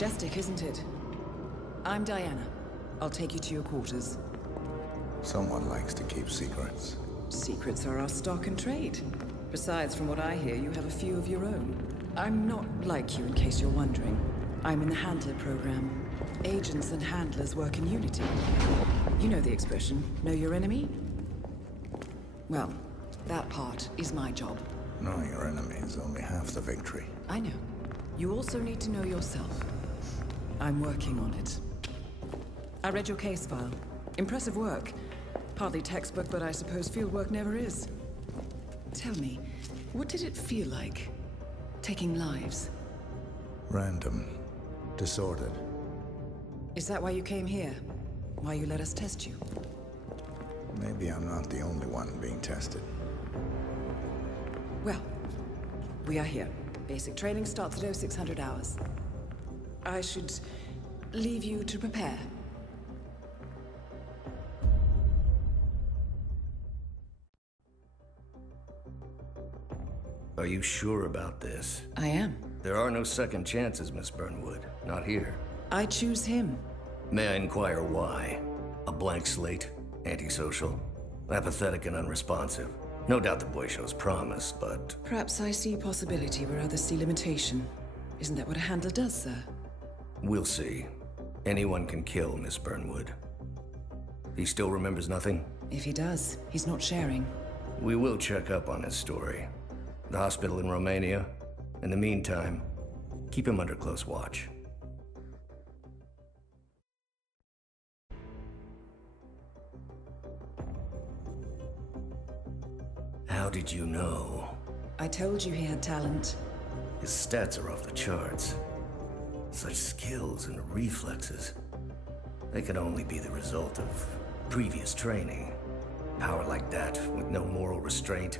Majestic, isn't it? I'm Diana. I'll take you to your quarters. Someone likes to keep secrets. Secrets are our stock and trade. Besides, from what I hear, you have a few of your own. I'm not like you, in case you're wondering. I'm in the Handler program. Agents and handlers work in unity. You know the expression, know your enemy? Well, that part is my job. Knowing your enemy is only half the victory. I know. You also need to know yourself. I'm working on it. I read your case file. Impressive work. Hardly textbook, but I suppose field work never is. Tell me, what did it feel like, taking lives? Random. Disordered. Is that why you came here? Why you let us test you? Maybe I'm not the only one being tested. Well, we are here. Basic training starts at 0600 hours. I should leave you to prepare. Are you sure about this? I am. There are no second chances, Miss Burnwood. Not here. I choose him. May I inquire why? A blank slate? Antisocial? Apathetic and unresponsive? No doubt the boy shows promise, but... Perhaps I see possibility where others see limitation. Isn't that what a handler does, sir? We'll see. Anyone can kill Miss Burnwood. He still remembers nothing? If he does, he's not sharing. We will check up on his story. The hospital in Romania. In the meantime, keep him under close watch. How did you know? I told you he had talent. His stats are off the charts. Such skills and reflexes. They could only be the result of previous training. Power like that, with no moral restraint.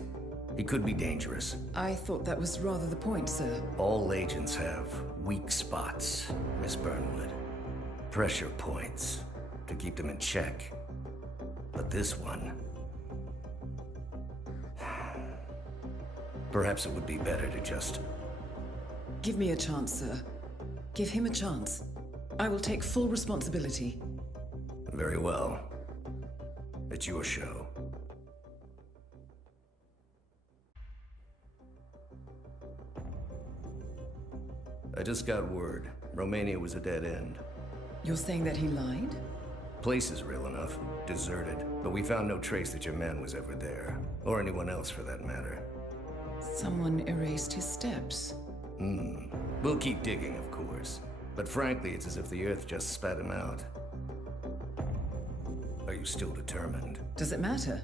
He could be dangerous. I thought that was rather the point, sir. All agents have weak spots, Miss Burnwood. Pressure points to keep them in check. But this one... Perhaps it would be better to just... Give me a chance, sir. Give him a chance. I will take full responsibility. Very well. It's your show. I just got word. Romania was a dead end. You're saying that he lied? Place is real enough. Deserted. But we found no trace that your man was ever there. Or anyone else for that matter. Someone erased his steps. We'll keep digging, of course. But frankly, it's as if the Earth just spat him out. Are you still determined? Does it matter?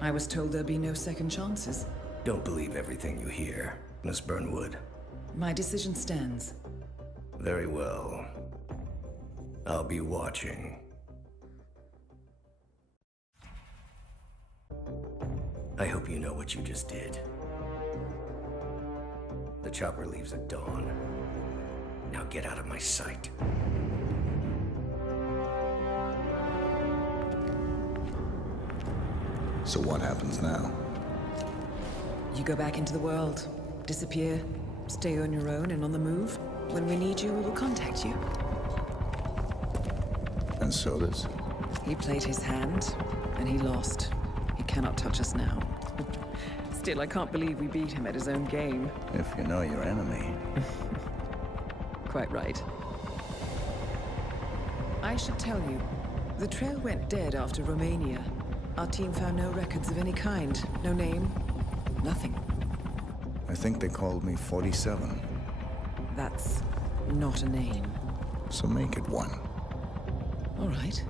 I was told there'd be no second chances. Don't believe everything you hear, Miss Burnwood. My decision stands. Very well. I'll be watching. I hope you know what you just did. The chopper leaves at dawn. Now get out of my sight. So what happens now? You go back into the world, disappear, stay on your own and on the move. When we need you, we will contact you. And so does? He played his hand, and he lost. He cannot touch us now. Still, I can't believe we beat him at his own game. If you know your enemy. Quite right. I should tell you, the trail went dead after Romania. Our team found no records of any kind. No name, nothing. I think they called me 47. That's not a name. So make it one. All right.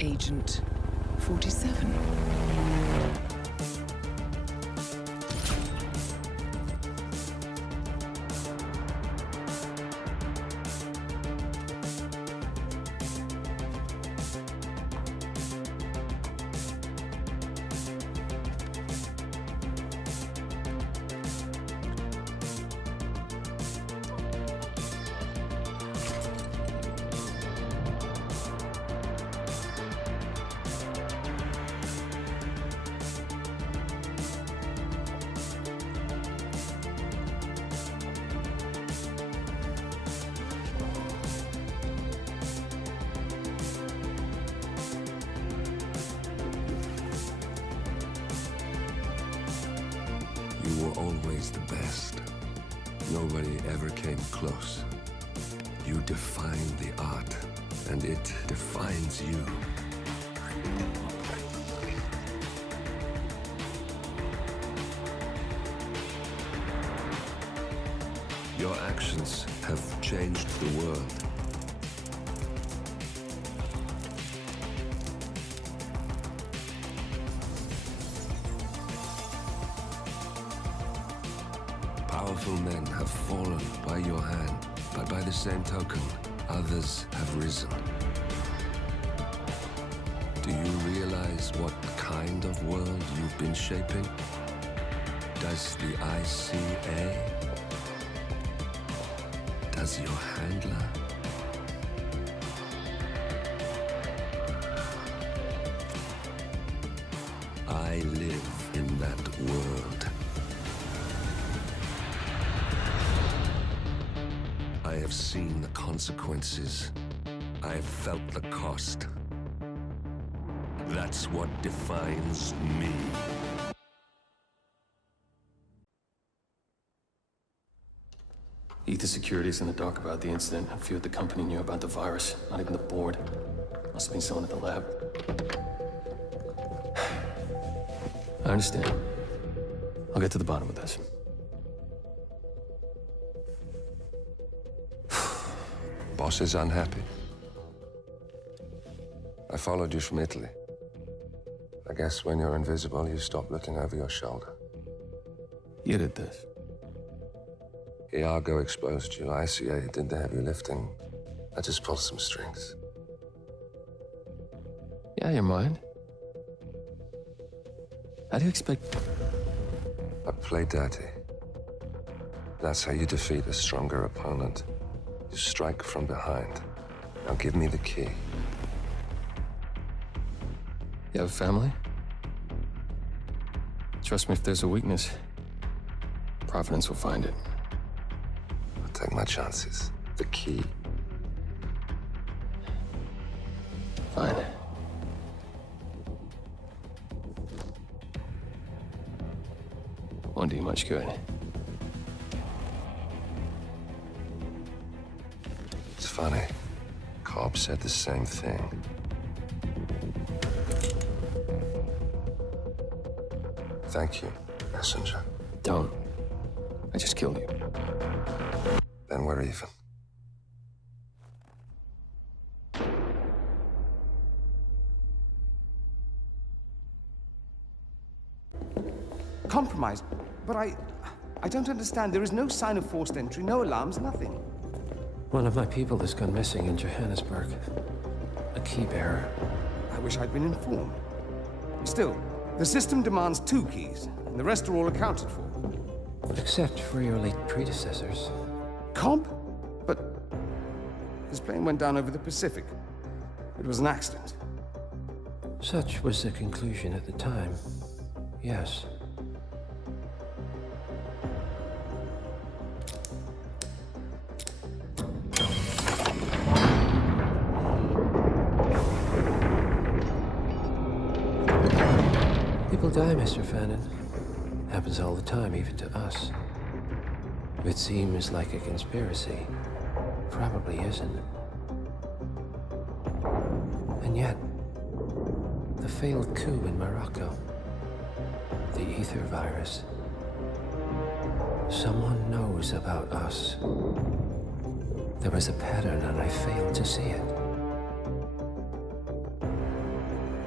Agent 47. were always the best. Nobody ever came close. You define the art, and it defines you. Your actions have changed the world. Powerful men have fallen by your hand, but by the same token, others have risen. Do you realize what kind of world you've been shaping? Does the ICA? Does your handler? I live in that world. I have seen the consequences. I have felt the cost. That's what defines me. Ether Security's in the dark about the incident. A few at the company knew about the virus. Not even the board. Must have been someone at the lab. I understand. I'll get to the bottom of this. Boss is unhappy. I followed you from Italy. I guess when you're invisible, you stop looking over your shoulder. You did this. Iago exposed you. ICA did the heavy lifting. I just pulled some strings. Yeah, your mind. How do you expect... I play dirty. That's how you defeat a stronger opponent. You strike from behind. Now give me the key. You have a family? Trust me, if there's a weakness, Providence will find it. I'll take my chances. The key. Fine. Won't do you much good. It's funny. Cobb said the same thing. Thank you, messenger. Don't. I just killed you. Then we're even. Compromised? But I don't understand. There is no sign of forced entry, no alarms, nothing. One of my people has gone missing in Johannesburg. A key bearer. I wish I'd been informed. Still, the system demands 2 keys, and the rest are all accounted for. Except for your late predecessors. Cobb? But his plane went down over the Pacific. It was an accident. Such was the conclusion at the time. Yes. People die, Mr. Fannin. Happens all the time, even to us. It seems like a conspiracy. Probably isn't. And yet, the failed coup in Morocco, the ether virus. Someone knows about us. There was a pattern and I failed to see it.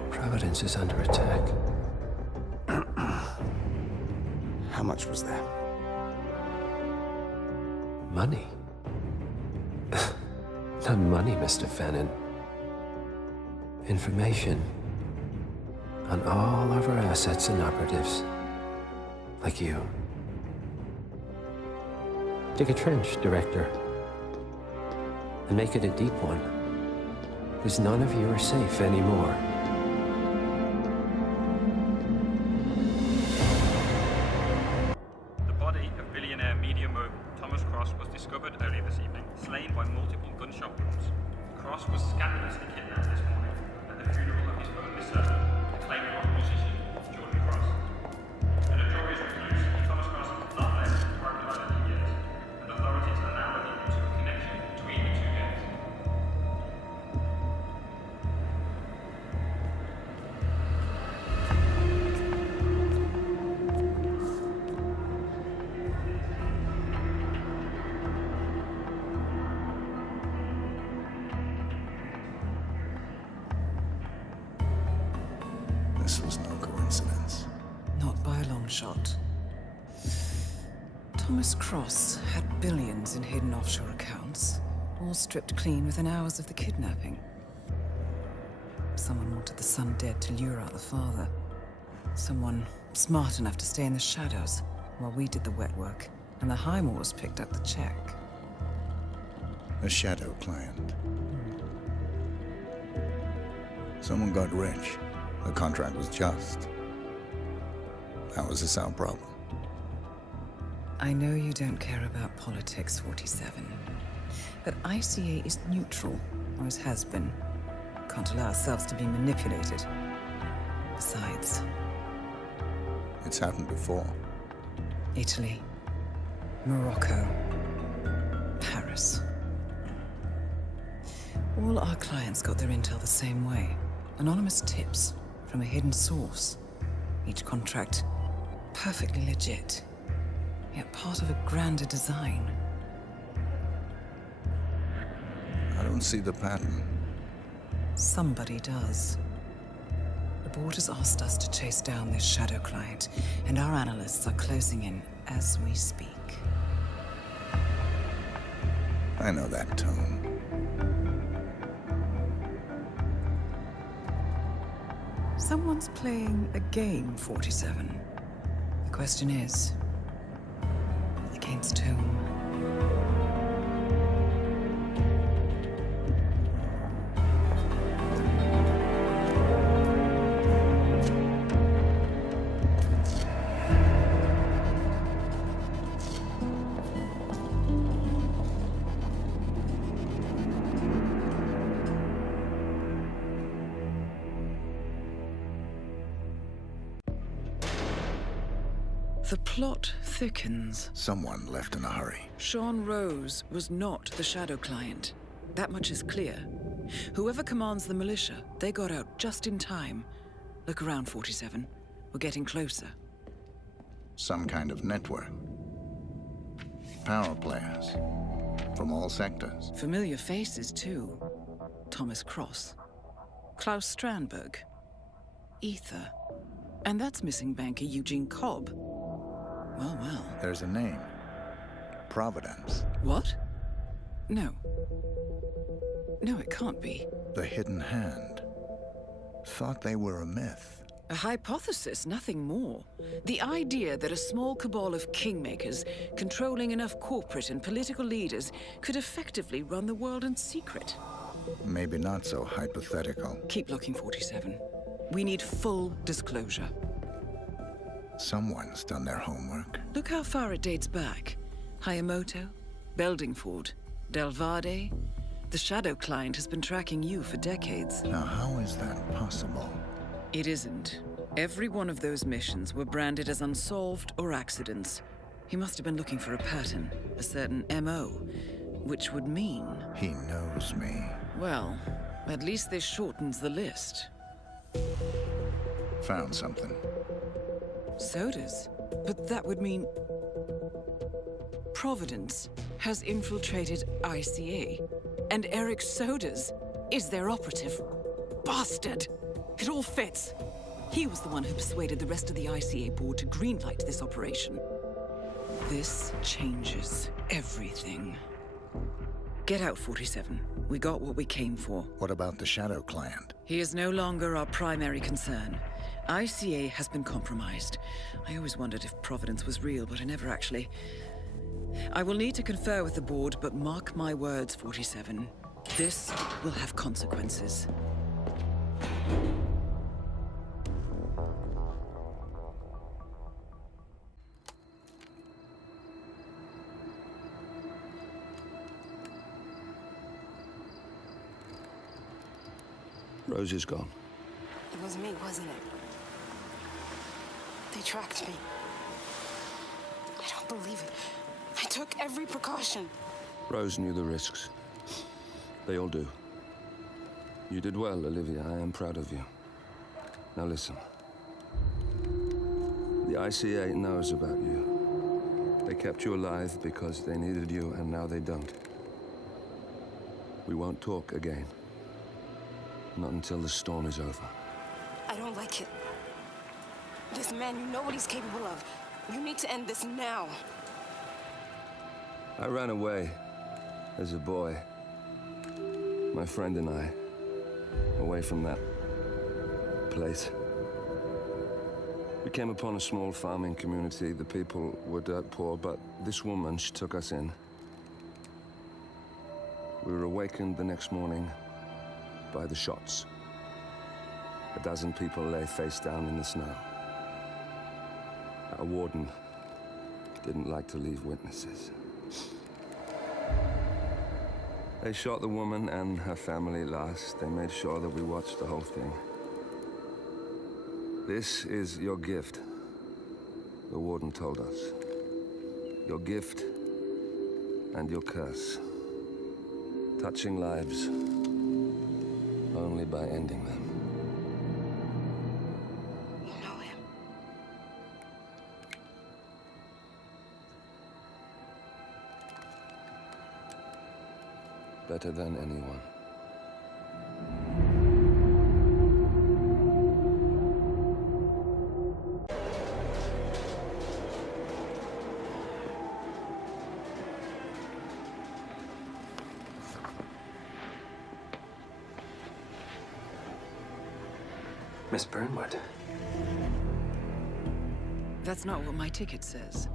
Providence is under attack. How much was there? Money? Not money, Mr. Fannin. Information on all of our assets and operatives. Like you. Dig a trench, Director. And make it a deep one. Because none of you are safe anymore. The body of billionaire media mogul Thomas Cross was discovered earlier this evening, slain by multiple gunshot wounds. Cross was scandalously kidnapped this morning at the funeral of his only son, acclaimed rock musician Jordan Cross. A notorious recluse, Thomas Cross long shot. Thomas Cross had billions in hidden offshore accounts, all stripped clean within hours of the kidnapping. Someone wanted the son dead to lure out the father. Someone smart enough to stay in the shadows while we did the wet work, and the Highmores picked up the check. A shadow client. Someone got rich. The contract was just. How is this our problem? I know you don't care about politics, 47. But ICA is neutral, always has been. Can't allow ourselves to be manipulated. Besides, It's happened before. Italy, Morocco, Paris. All our clients got their intel the same way. Anonymous tips from a hidden source. Each contract perfectly legit, yet part of a grander design. I don't see the pattern. Somebody does. The board has asked us to chase down this shadow client, and our analysts are closing in as we speak. I know that tone. Someone's playing a game, 47. The question is, against whom? The plot thickens. Someone left in a hurry. Sean Rose was not the shadow client. That much is clear. Whoever commands the militia, they got out just in time. Look around, 47. We're getting closer. Some kind of network. Power players. From all sectors. Familiar faces, too. Thomas Cross. Klaus Strandberg. Ether. And that's missing banker Eugene Cobb. Well, well. There's a name. Providence. What? No. No, it can't be. The hidden hand. Thought they were a myth. A hypothesis, nothing more. The idea that a small cabal of kingmakers, controlling enough corporate and political leaders, could effectively run the world in secret. Maybe not so hypothetical. Keep looking, 47. We need full disclosure. Someone's done their homework. Look how far it dates back. Hayamoto, Beldingford, Delvade. The shadow client has been tracking you for decades. Now, how is that possible? It isn't. Every one of those missions were branded as unsolved or accidents. He must have been looking for a pattern, a certain MO, which would mean... He knows me. Well, at least this shortens the list. Found something. Sodas? But that would mean... Providence has infiltrated ICA, and Eric Sodas is their operative. Bastard! It all fits. He was the one who persuaded the rest of the ICA board to greenlight this operation. This changes everything. Get out, 47. We got what we came for. What about the shadow client? He is no longer our primary concern. ICA has been compromised. I always wondered if Providence was real, but I never actually... I will need to confer with the board, but mark my words, 47. This will have consequences. Rose is gone. It was me, wasn't it? They tracked me. I don't believe it. I took every precaution. Rose knew the risks. They all do. You did well, Olivia. I am proud of you. Now listen. The ICA knows about you. They kept you alive because they needed you, and now they don't. We won't talk again. Not until the storm is over. I don't like it. This man, you know what he's capable of. You need to end this now. I ran away as a boy. My friend and I, away from that place. We came upon a small farming community. The people were dirt poor, but this woman, she took us in. We were awakened the next morning by the shots. A dozen people lay face down in the snow. Our warden didn't like to leave witnesses. They shot the woman and her family last. They made sure that we watched the whole thing. This is your gift, the warden told us. Your gift and your curse. Touching lives only by ending them. You know him. Better than anyone. Miss Burnwood. That's not what my ticket says.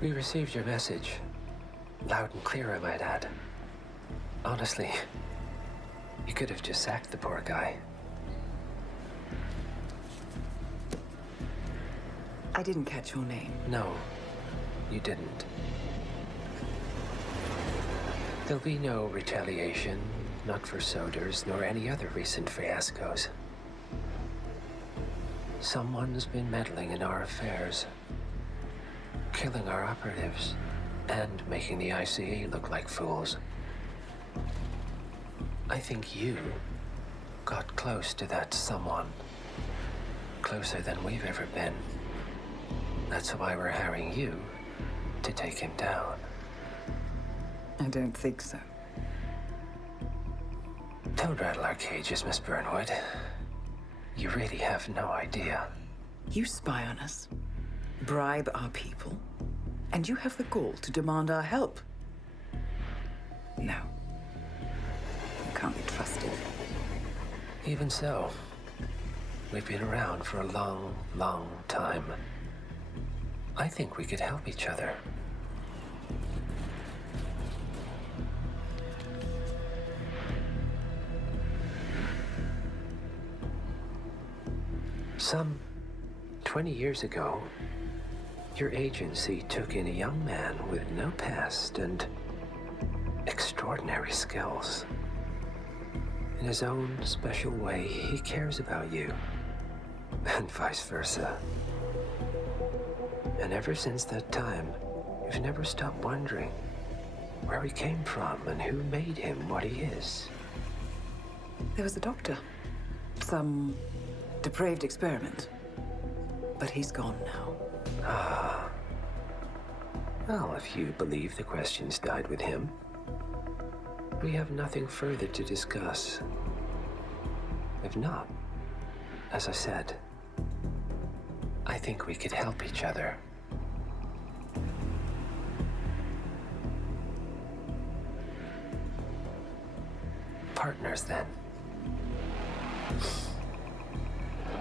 We received your message. Loud and clear, I might add. Honestly, you could have just sacked the poor guy. I didn't catch your name. No, you didn't. There'll be no retaliation, not for Soders, nor any other recent fiascos. Someone's been meddling in our affairs, killing our operatives, and making the ICA look like fools. I think you got close to that someone. Closer than we've ever been. That's why we're hiring you to take him down. I don't think so. Don't rattle our cages, Miss Burnwood. You really have no idea. You spy on us, bribe our people, and you have the gall to demand our help. No. You can't be trusted. Even so, we've been around for a long, long time. I think we could help each other. Some 20 years ago, your agency took in a young man with no past and extraordinary skills. In his own special way, he cares about you, and vice versa. And ever since that time, you've never stopped wondering where he came from and who made him what he is. There was a doctor. Some depraved experiment. But he's gone now. Ah. Well, if you believe the questions died with him, we have nothing further to discuss. If not, as I said, I think we could help each other. Partners, then.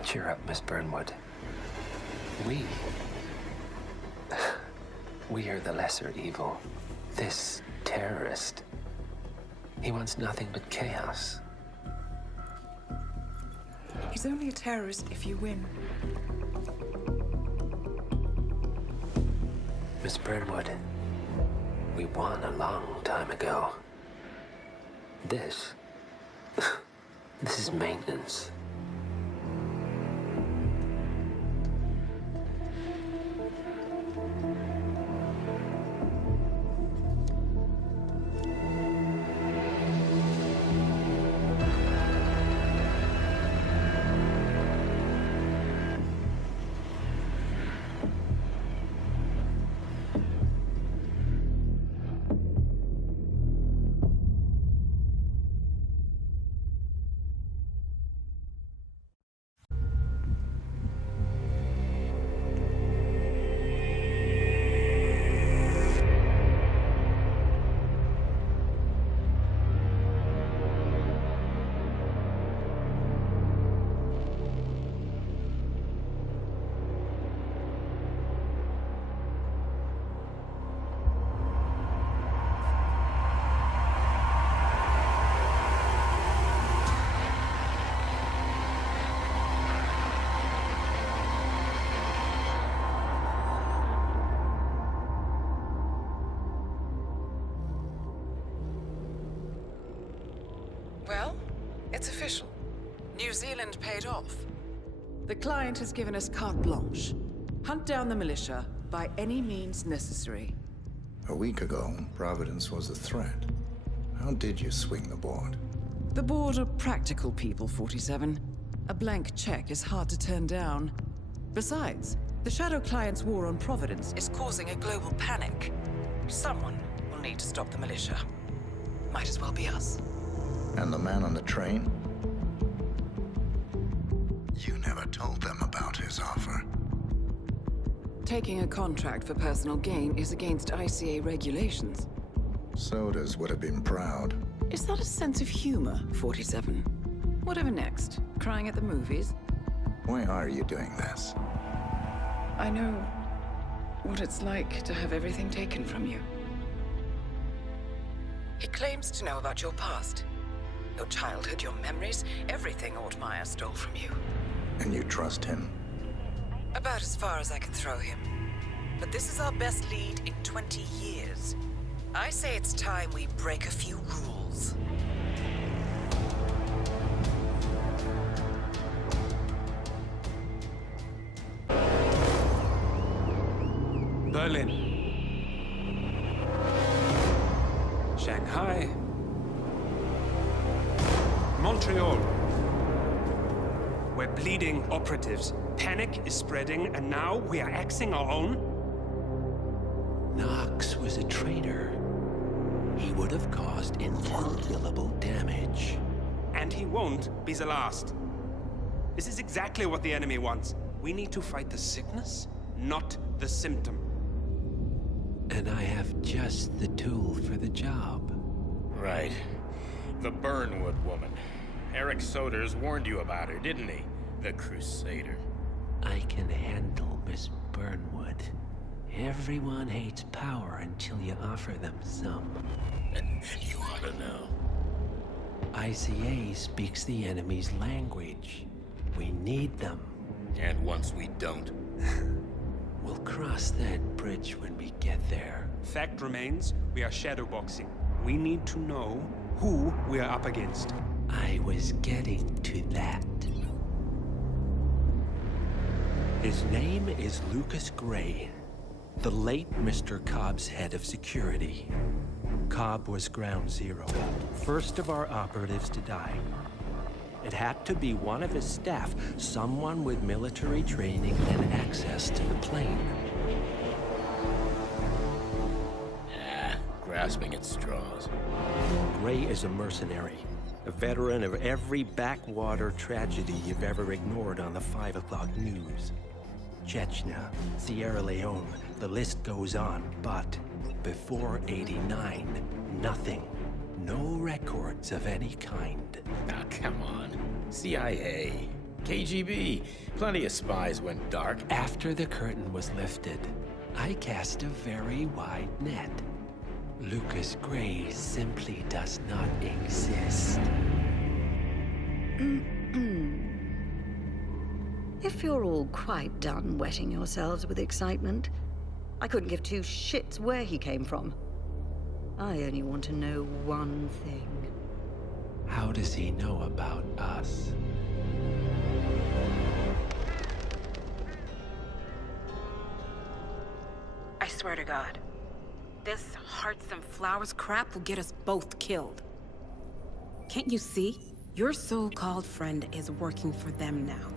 Cheer up, Miss Burnwood. We are the lesser evil. This terrorist, he wants nothing but chaos. He's only a terrorist if you win. Miss Burnwood, we won a long time ago. This is maintenance. Well, it's official. New Zealand paid off. The client has given us carte blanche. Hunt down the militia by any means necessary. A week ago, Providence was a threat. How did you swing the board? The board are practical people, 47. A blank check is hard to turn down. Besides, the Shadow Client's war on Providence is causing a global panic. Someone will need to stop the militia. Might as well be us. And the man on the train? You never told them about his offer. Taking a contract for personal gain is against ICA regulations. Sodas would have been proud. Is that a sense of humor, 47? Whatever next? Crying at the movies? Why are you doing this? I know what it's like to have everything taken from you. He claims to know about your past. Your childhood, your memories, everything Ortmeyer stole from you. And you trust him? About as far as I can throw him. But this is our best lead in 20 years. I say it's time we break a few rules. Berlin. Shanghai. Montreal. We're bleeding operatives. Panic is spreading, and now we are axing our own? Knox was a traitor. He would have caused incalculable damage. And he won't be the last. This is exactly what the enemy wants. We need to fight the sickness, not the symptom. And I have just the tool for the job. Right. The Burnwood woman. Eric Soders warned you about her, didn't he? The Crusader. I can handle Miss Burnwood. Everyone hates power until you offer them some. You ought to know. ICA speaks the enemy's language. We need them. And once we don't... We'll cross that bridge when we get there. Fact remains, we are shadowboxing. We need to know who we are up against. I was getting to that. His name is Lucas Gray, the late Mr. Cobb's head of security. Cobb was ground zero, first of our operatives to die. It had to be one of his staff, someone with military training and access to the plane. Grasping at straws. Gray is a mercenary, a veteran of every backwater tragedy you've ever ignored on the 5 o'clock news. Chechnya, Sierra Leone, the list goes on, but before '89, nothing. No records of any kind. Ah, come on. CIA, KGB, plenty of spies went dark. After the curtain was lifted, I cast a very wide net. Lucas Gray simply does not exist. If you're all quite done wetting yourselves with excitement, I couldn't give two shits where he came from. I only want to know one thing. How does he know about us? I swear to God, this hearts and flowers crap will get us both killed. Can't you see? Your so-called friend is working for them now.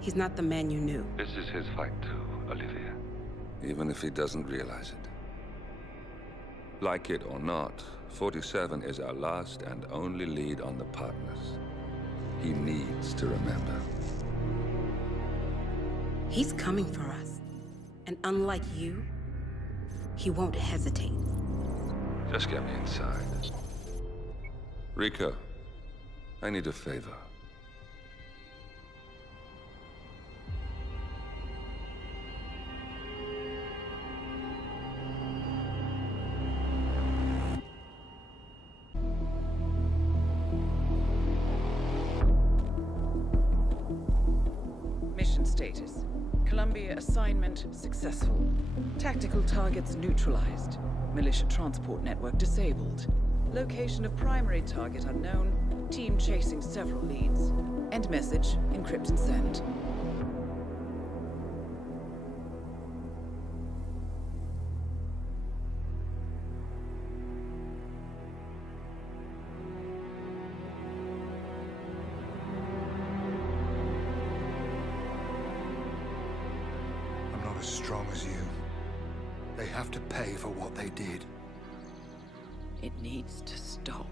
He's not the man you knew. This is his fight too, Olivia. Even if he doesn't realize it. Like it or not, 47 is our last and only lead on the partners. He needs to remember. He's coming for us. And unlike you, he won't hesitate. Just get me inside. Rico, I need a favor. Mission status. Columbia assignment successful. Tactical targets neutralized. Militia transport network disabled. Location of primary target unknown. Team chasing several leads. End message. Encrypt and send. I'm not as strong as you. They have to pay for what they did. It needs to stop.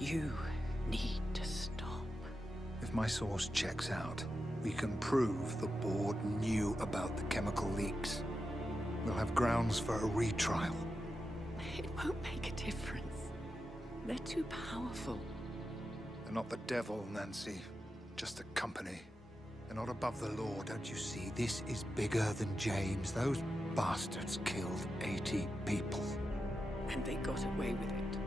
You need to stop. If my source checks out, we can prove the board knew about the chemical leaks. We'll have grounds for a retrial. It won't make a difference. They're too powerful. They're not the devil, Nancy. Just a company. They're not above the law, don't you see? This is bigger than James. Those bastards killed 80 people. And they got away with it.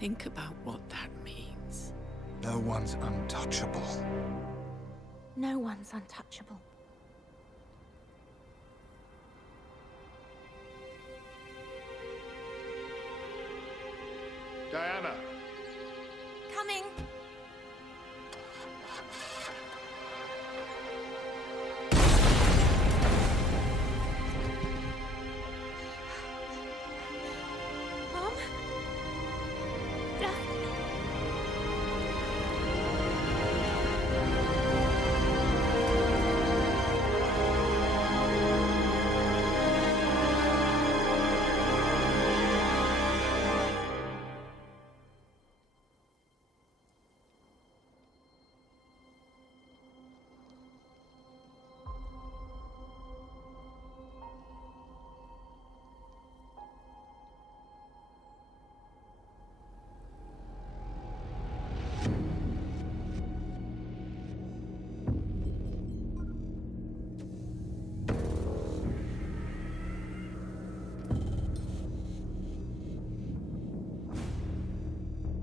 Think about what that means. No one's untouchable. No one's untouchable. Diana! Coming! Mom? Dad?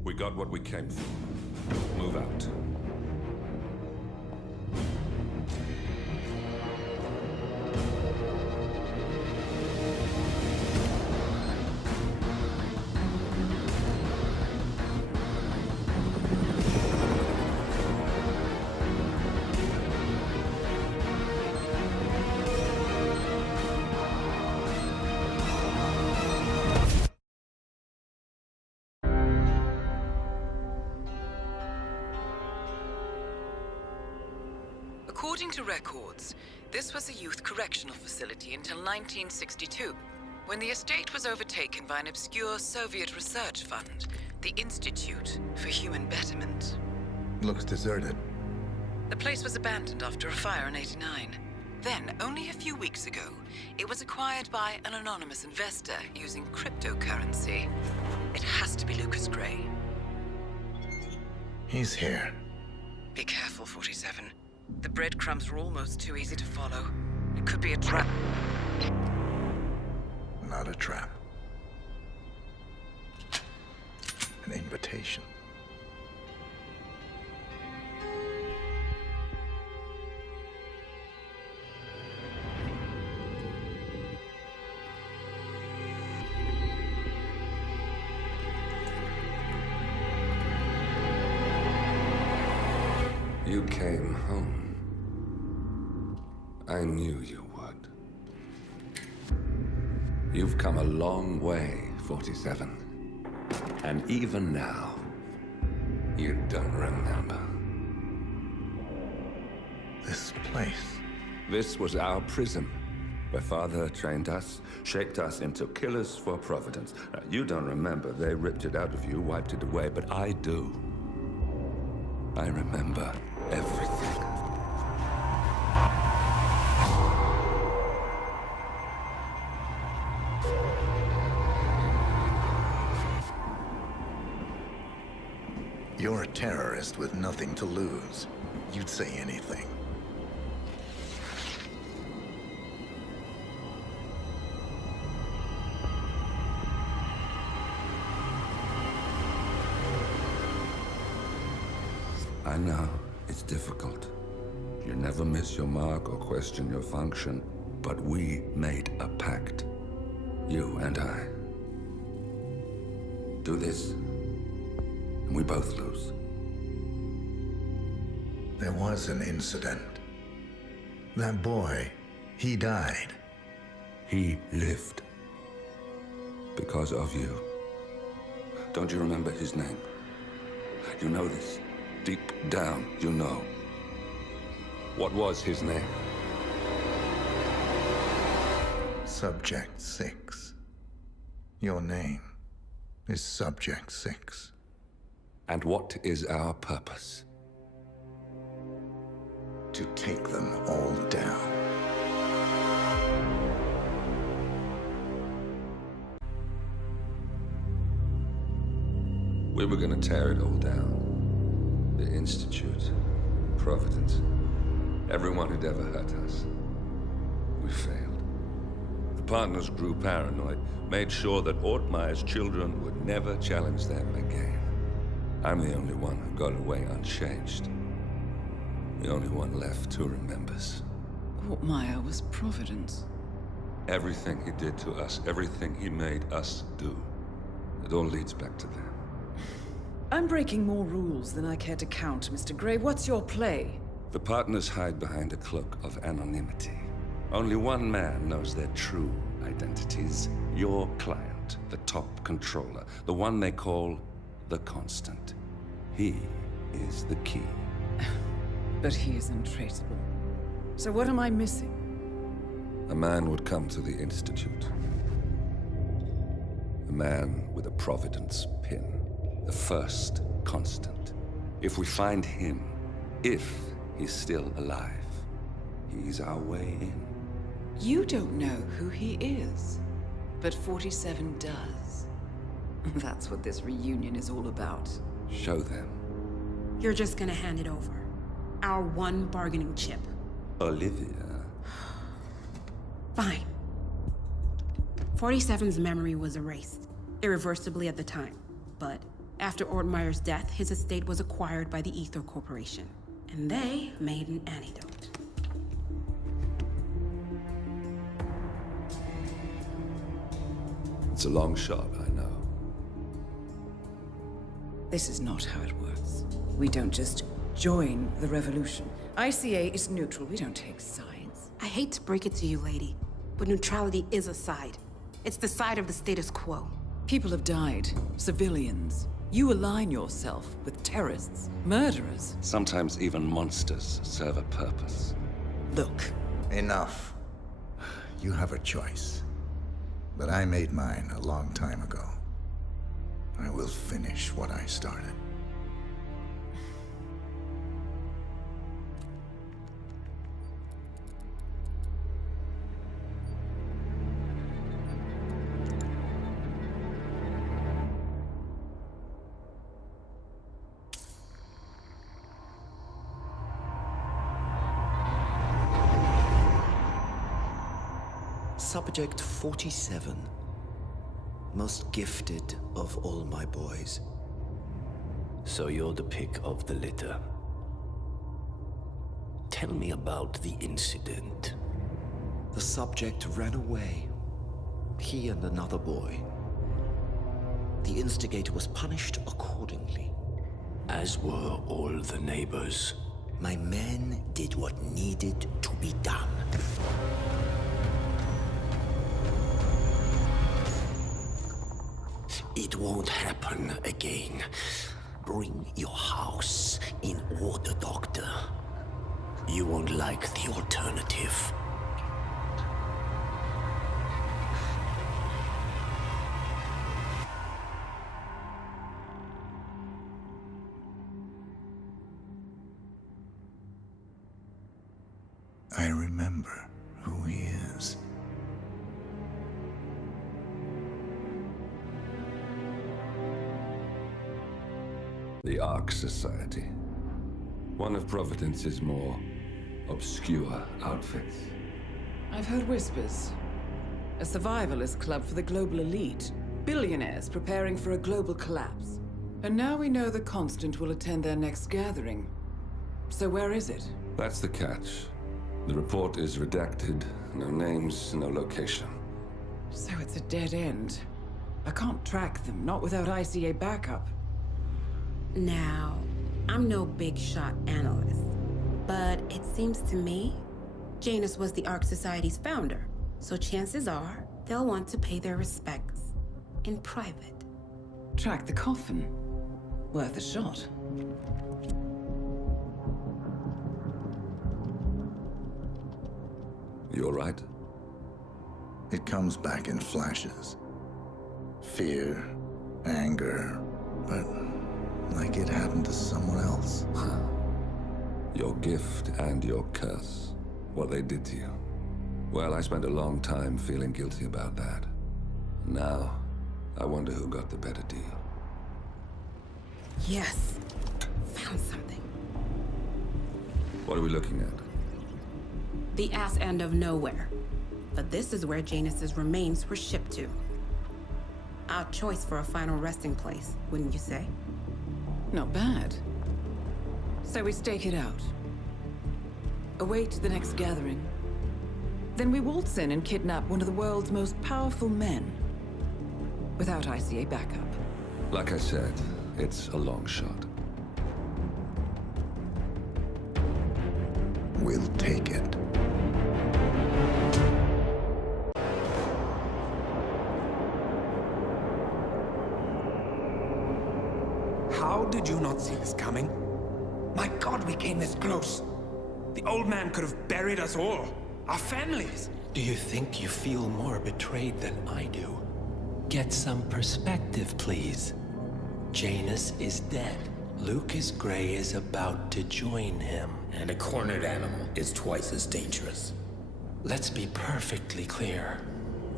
We got what we came for. Move out. According to records, this was a youth correctional facility until 1962, when the estate was overtaken by an obscure Soviet research fund, the Institute for Human Betterment. Looks deserted. The place was abandoned after a fire in '89. Then, only a few weeks ago, it was acquired by an anonymous investor using cryptocurrency. It has to be Lucas Gray. He's here. Be careful, 47. The breadcrumbs were almost too easy to follow. It could be a trap. Not a trap. An invitation. You came home. I knew you would. You've come a long way, 47. And even now, you don't remember. This place. This was our prison, where Father trained us, shaped us into killers for Providence. Now, you don't remember. They ripped it out of you, wiped it away, but I do. I remember everything. You're a terrorist with nothing to lose. You'd say anything. I know, it's difficult. You never miss your mark or question your function, but we made a pact. You and I. Do this, and we both lose. There was an incident. That boy, he died. He lived. Because of you. Don't you remember his name? You know this. Deep down, you know. What was his name? Subject 6. Your name is Subject 6. And what is our purpose? To take them all down. We were gonna tear it all down. The Institute, Providence, everyone who'd ever hurt us. We failed. The partners grew paranoid, made sure that Ortmeyer's children would never challenge them again. I'm the only one who got away unchanged. The only one left who remembers. Ortmeyer was Providence. Everything he did to us, everything he made us do, it all leads back to them. I'm breaking more rules than I care to count, Mr. Gray. What's your play? The partners hide behind a cloak of anonymity. Only one man knows their true identities. Your client, the top controller, the one they call the Constant. He is the key. But he is untraceable. So what am I missing? A man would come to the Institute. A man with a Providence pin. The first Constant. If we find him, if he's still alive, he's our way in. You don't know who he is, but 47 does. That's what this reunion is all about. Show them. You're just gonna hand it over. Our one bargaining chip. Olivia. Fine. 47's memory was erased, irreversibly at the time. But after Ortmeyer's death, his estate was acquired by the Ether Corporation. And they made an antidote. It's a long shot, I know. This is not how it works. We don't just join the revolution. ICA is neutral. We don't take sides. I hate to break it to you, lady, but neutrality is a side. It's the side of the status quo. People have died. Civilians. You align yourself with terrorists, murderers. Sometimes even monsters serve a purpose. Look. Enough. You have a choice. But I made mine a long time ago. I will finish what I started. Subject 47. Most gifted of all my boys. So you're the pick of the litter. Tell me about the incident. The subject ran away. He and another boy. The instigator was punished accordingly. As were all the neighbors. My men did what needed to be done. It won't happen again. Bring your house in order, Doctor. You won't like the alternative. I remember who he is. The Ark Society. One of Providence's more obscure outfits. I've heard whispers. A survivalist club for the global elite. Billionaires preparing for a global collapse. And now we know the Constant will attend their next gathering. So where is it? That's the catch. The report is redacted. No names, no location. So it's a dead end. I can't track them, not without ICA backup. Now, I'm no big shot analyst, but it seems to me Janus was the Ark Society's founder, so chances are they'll want to pay their respects in private. Track the coffin. Worth a shot. You all right? It comes back in flashes. Fear, anger, but like it happened to someone else. Your gift and your curse. What they did to you. Well, I spent a long time feeling guilty about that. Now, I wonder who got the better deal. Yes, found something. What are we looking at? The ass end of nowhere. But this is where Janus's remains were shipped to. Odd choice for a final resting place, wouldn't you say? Not bad. So we stake it out. Await the next gathering. Then we waltz in and kidnap one of the world's most powerful men. Without ICA backup. Like I said, it's a long shot. We'll take it. How did you not see this coming? My God, we came this close. The old man could have buried us all. Our families. Do you think you feel more betrayed than I do? Get some perspective, please. Janus is dead. Lucas Gray is about to join him. And a cornered animal is twice as dangerous. Let's be perfectly clear.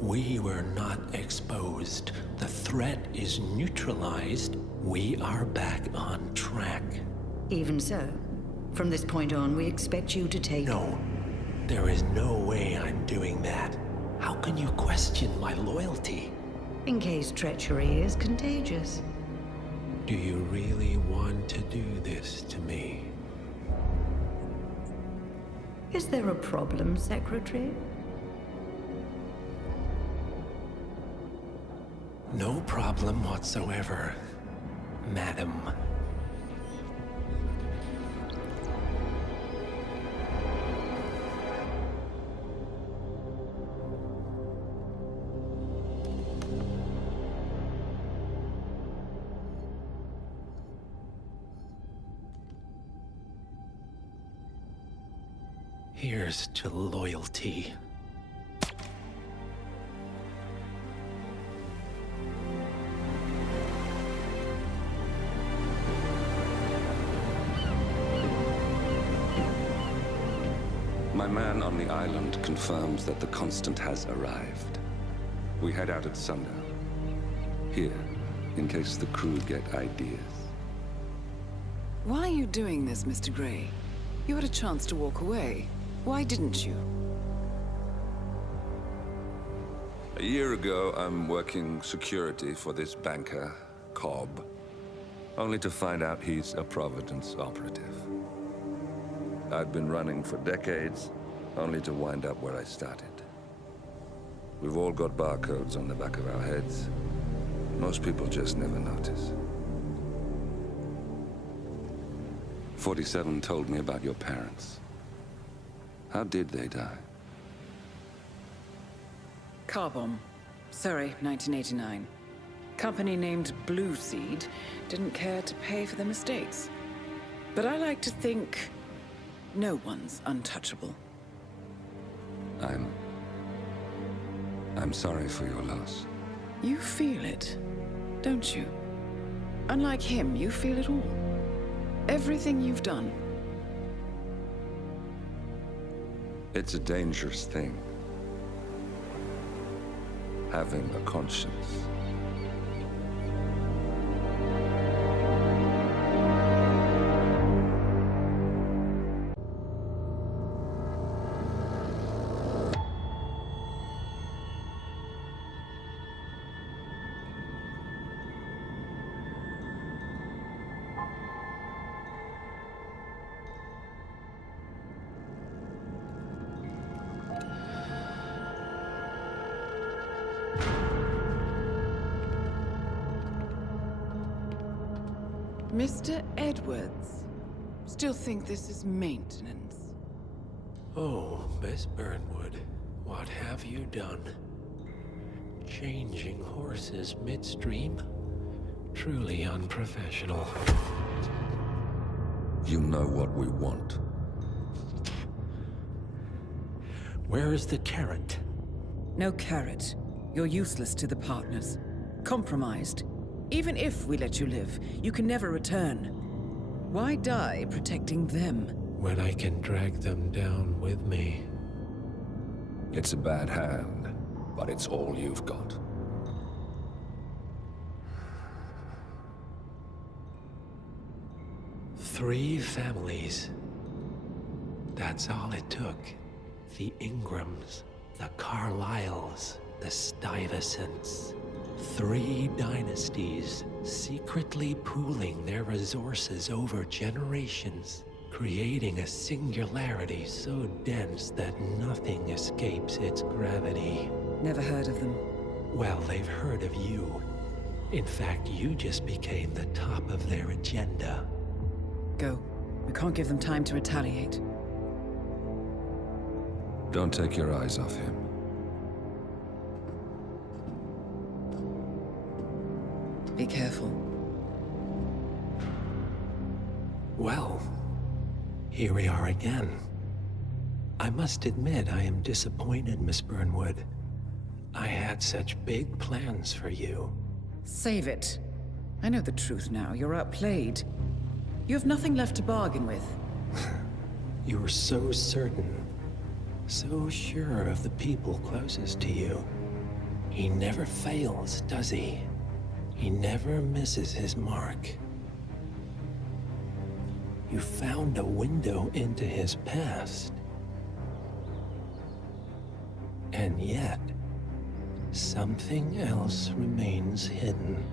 We were not exposed. The threat is neutralized. We are back on track. Even so, from this point on, we expect you to take... No. There is no way I'm doing that. How can you question my loyalty? In case treachery is contagious. Do you really want to do this to me? Is there a problem, Secretary? No problem whatsoever, Madam. Here's to loyalty. My man on the island confirms that the Constant has arrived. We head out at sundown. Here, in case the crew get ideas. Why are you doing this, Mr. Gray? You had a chance to walk away. Why didn't you? A year ago, I'm working security for this banker, Cobb, only to find out he's a Providence operative. I'd been running for decades, only to wind up where I started. We've all got barcodes on the back of our heads. Most people just never notice. 47 told me about your parents. How did they die? Car bomb. Surrey, 1989. Company named Blue Seed didn't care to pay for their mistakes. But I like to think no one's untouchable. I'm sorry for your loss. You feel it, don't you? Unlike him, you feel it all. Everything you've done. It's a dangerous thing. Having a conscience. Mr. Edwards. Still think this is maintenance. Oh, Miss Burnwood, what have you done? Changing horses midstream? Truly unprofessional. You know what we want. Where is the carrot? No carrot. You're useless to the partners. Compromised. Even if we let you live, you can never return. Why die protecting them? When I can drag them down with me. It's a bad hand, but it's all you've got. Three families. That's all it took. The Ingrams, the Carlyles, the Stuyvesants. 3 dynasties, secretly pooling their resources over generations, creating a singularity so dense that nothing escapes its gravity. Never heard of them. Well, they've heard of you. In fact, you just became the top of their agenda. Go. We can't give them time to retaliate. Don't take your eyes off him. Be careful. Well, here we are again. I must admit I am disappointed, Miss Burnwood. I had such big plans for you. Save it. I know the truth now. You're outplayed. You have nothing left to bargain with. You were so certain, so sure of the people closest to you. He never fails, does he? He never misses his mark. You found a window into his past. And yet, something else remains hidden.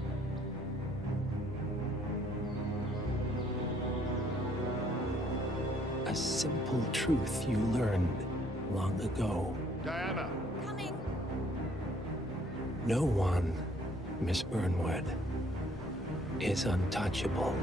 A simple truth you learned long ago. Diana! Coming! No one, Miss Burnwood, is untouchable.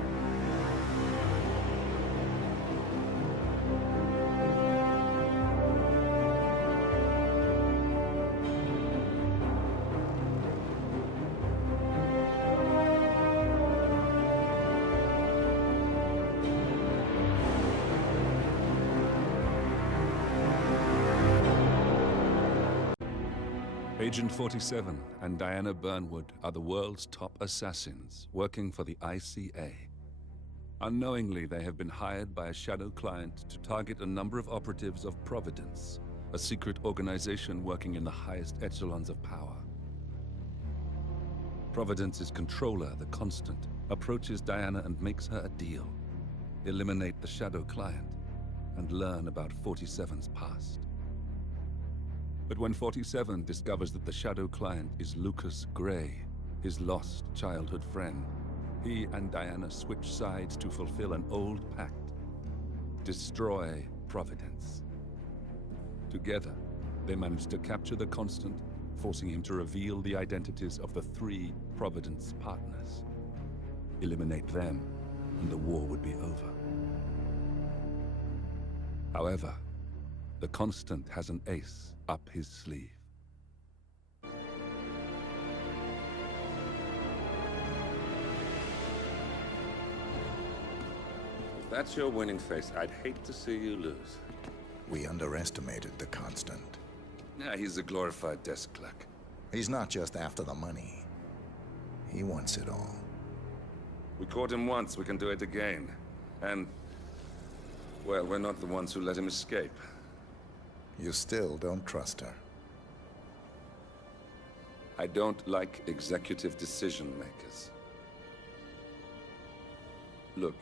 Agent 47 and Diana Burnwood are the world's top assassins working for the ICA. Unknowingly, they have been hired by a shadow client to target a number of operatives of Providence, a secret organization working in the highest echelons of power. Providence's controller, the Constant, approaches Diana and makes her a deal. Eliminate the shadow client and learn about 47's past. But when 47 discovers that the shadow client is Lucas Gray, his lost childhood friend, he and Diana switch sides to fulfill an old pact: destroy Providence. Together, they manage to capture the Constant, forcing him to reveal the identities of the 3 Providence partners. Eliminate them, and the war would be over. However, the Constant has an ace up his sleeve. If that's your winning face, I'd hate to see you lose. We underestimated the Constant. Yeah, he's a glorified desk clerk. He's not just after the money. He wants it all. We caught him once, we can do it again. And, well, we're not the ones who let him escape. You still don't trust her. I don't like executive decision makers. Look,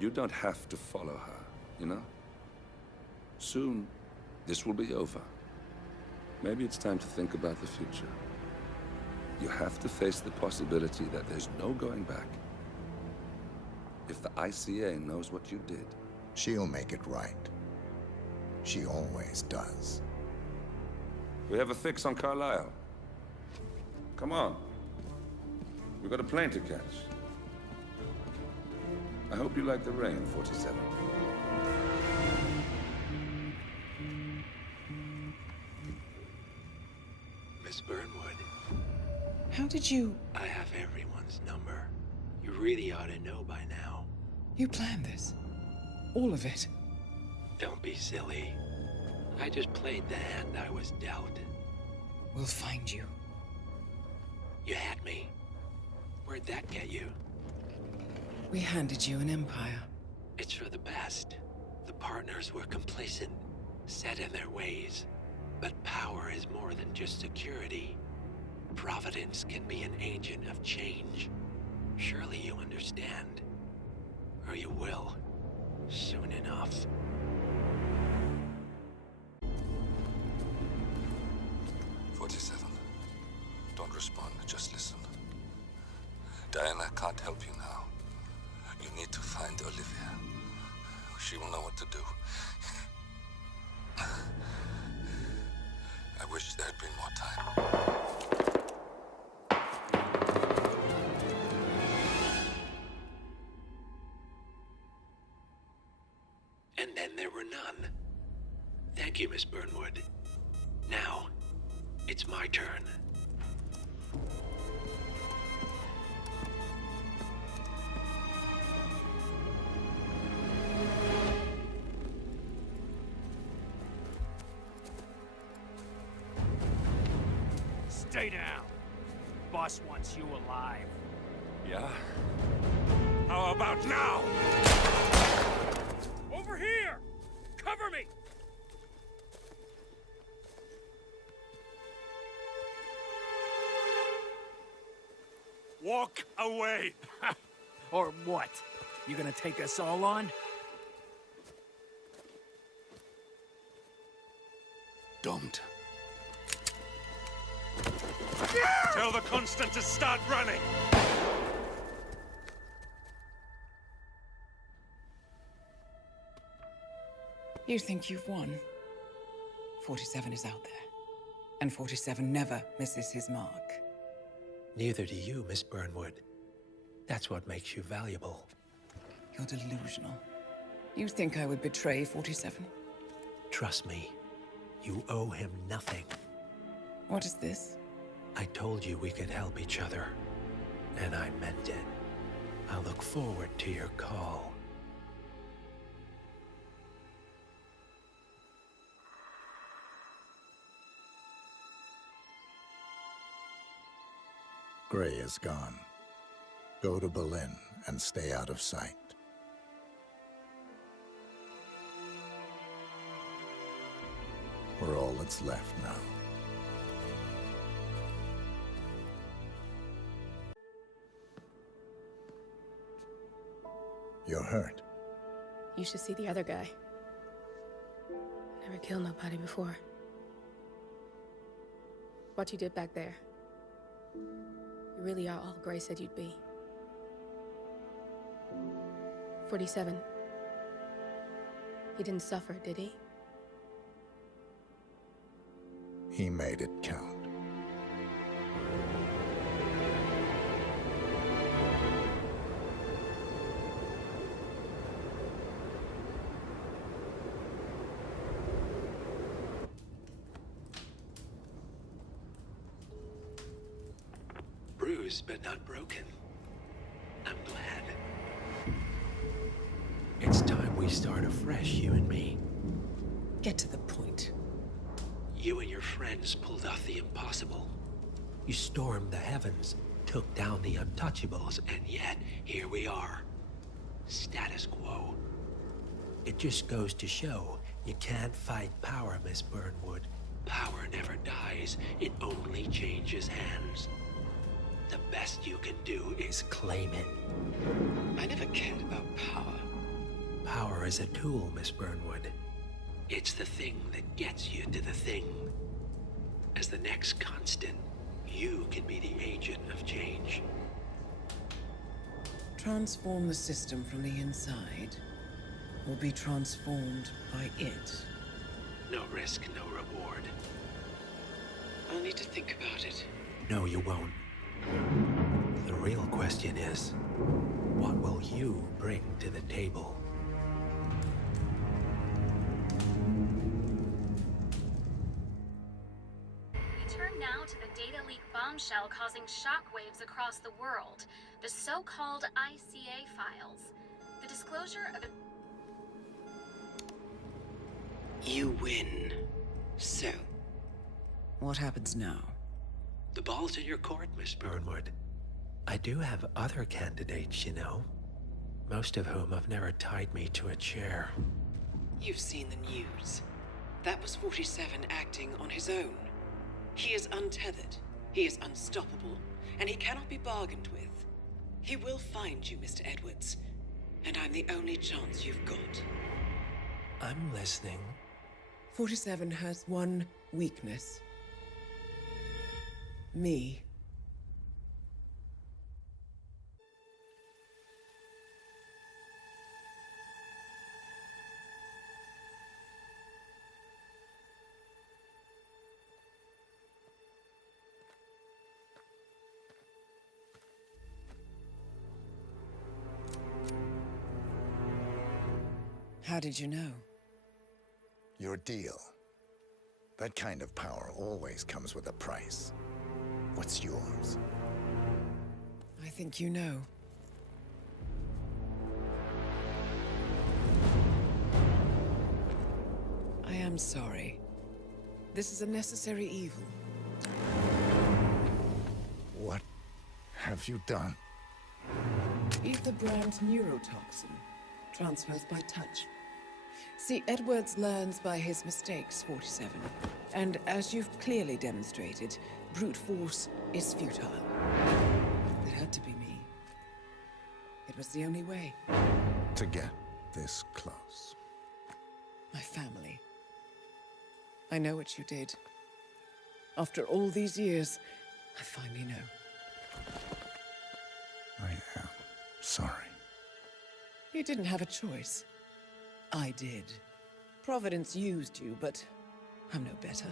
you don't have to follow her, you know? Soon, this will be over. Maybe it's time to think about the future. You have to face the possibility that there's no going back. If the ICA knows what you did, she'll make it right. She always does. We have a fix on Carlisle. Come on. We've got a plane to catch. I hope you like the rain, 47. Miss Burnwood, How did you... I have everyone's number. You really ought to know by now. You planned this? All of it? Don't be silly. I just played the hand I was dealt. We'll find you. You had me. Where'd that get you? We handed you an empire. It's for the best. The partners were complacent, set in their ways. But power is more than just security. Providence can be an agent of change. Surely you understand. Or you will. Soon enough. Don't respond, just listen. Diana can't help you now. You need to find Olivia. She will know what to do. I wish there had been more time. And then there were none. Thank you, Miss Burnwood. Now, it's my turn. Stay down. Boss wants you alive. Yeah? How about now? Over here! Cover me! Walk away! Or what? You gonna take us all on? Don't. Tell the Constant to start running! You think you've won? 47 is out there. And 47 never misses his mark. Neither do you, Miss Burnwood. That's what makes you valuable. You're delusional. You think I would betray 47? Trust me, you owe him nothing. What is this? I told you we could help each other, and I meant it. I look forward to your call. Gray is gone. Go to Berlin and stay out of sight. We're all that's left now. You're hurt. You should see the other guy. Never killed nobody before. What you did back there. You really are all Gray said you'd be. 47. He didn't suffer, did he? He made it count. Bruised but not broken. I'm glad. It's time we start afresh, you and me. Get to the point. You and your friends pulled off the impossible. You stormed the heavens, took down the untouchables, and yet, here we are. Status quo. It just goes to show, you can't fight power, Miss Burnwood. Power never dies, it only changes hands. The best you can do is claim it. I never cared about power. Power is a tool, Miss Burnwood. It's the thing that gets you to the thing. As the next constant, you can be the agent of change. Transform the system from the inside, or be transformed by it. No risk, no reward. I'll need to think about it. No, you won't. The real question is, what will you bring to the table. We turn now to the data leak bombshell causing shockwaves across the world, the so-called ICA files. The disclosure of a... You win. So, what happens now? The ball's in your court, Miss Burnwood. I do have other candidates, you know. Most of whom have never tied me to a chair. You've seen the news. That was 47 acting on his own. He is untethered, he is unstoppable, and he cannot be bargained with. He will find you, Mr. Edwards, and I'm the only chance you've got. I'm listening. 47 has one weakness. Me. How did you know? Your deal. That kind of power always comes with a price. What's yours? I think you know. I am sorry. This is a necessary evil. What have you done? Ether brand neurotoxin transfers by touch. See, Edwards learns by his mistakes, 47. And as you've clearly demonstrated, brute force is futile. It had to be me. It was the only way. To get this close. My family. I know what you did. After all these years, I finally know. I am sorry. You didn't have a choice. I did. Providence used you, but I'm no better.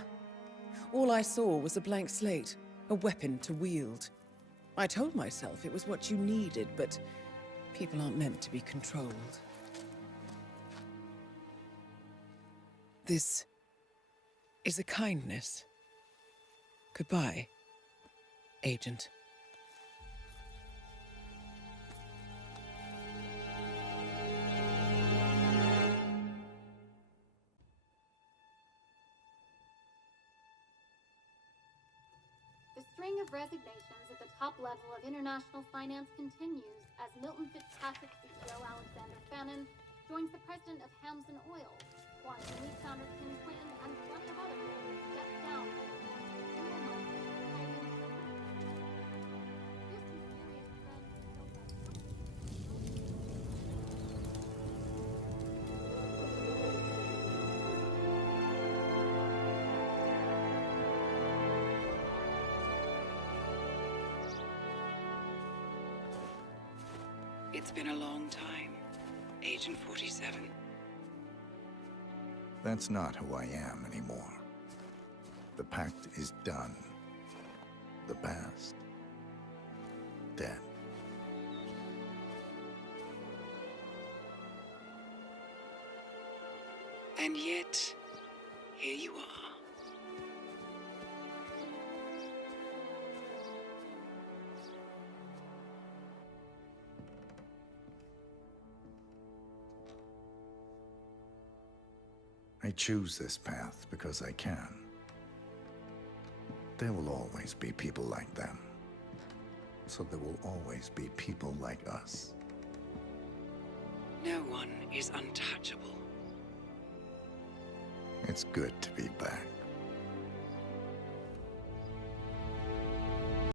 All I saw was a blank slate, a weapon to wield. I told myself it was what you needed, but people aren't meant to be controlled. This is a kindness. Goodbye, Agent. The string of resignations at the top level of international finance continues as Milton Fitzpatrick CEO Alexander Fannin joins the president of Hamson Oil, Quantum Leap founder Tim Quinn, and plenty of others step down. It's been a long time, Agent 47. That's not who I am anymore. The pact is done. The past, dead. And yet, here you are. I choose this path because I can. There will always be people like them. So there will always be people like us. No one is untouchable. It's good to be back.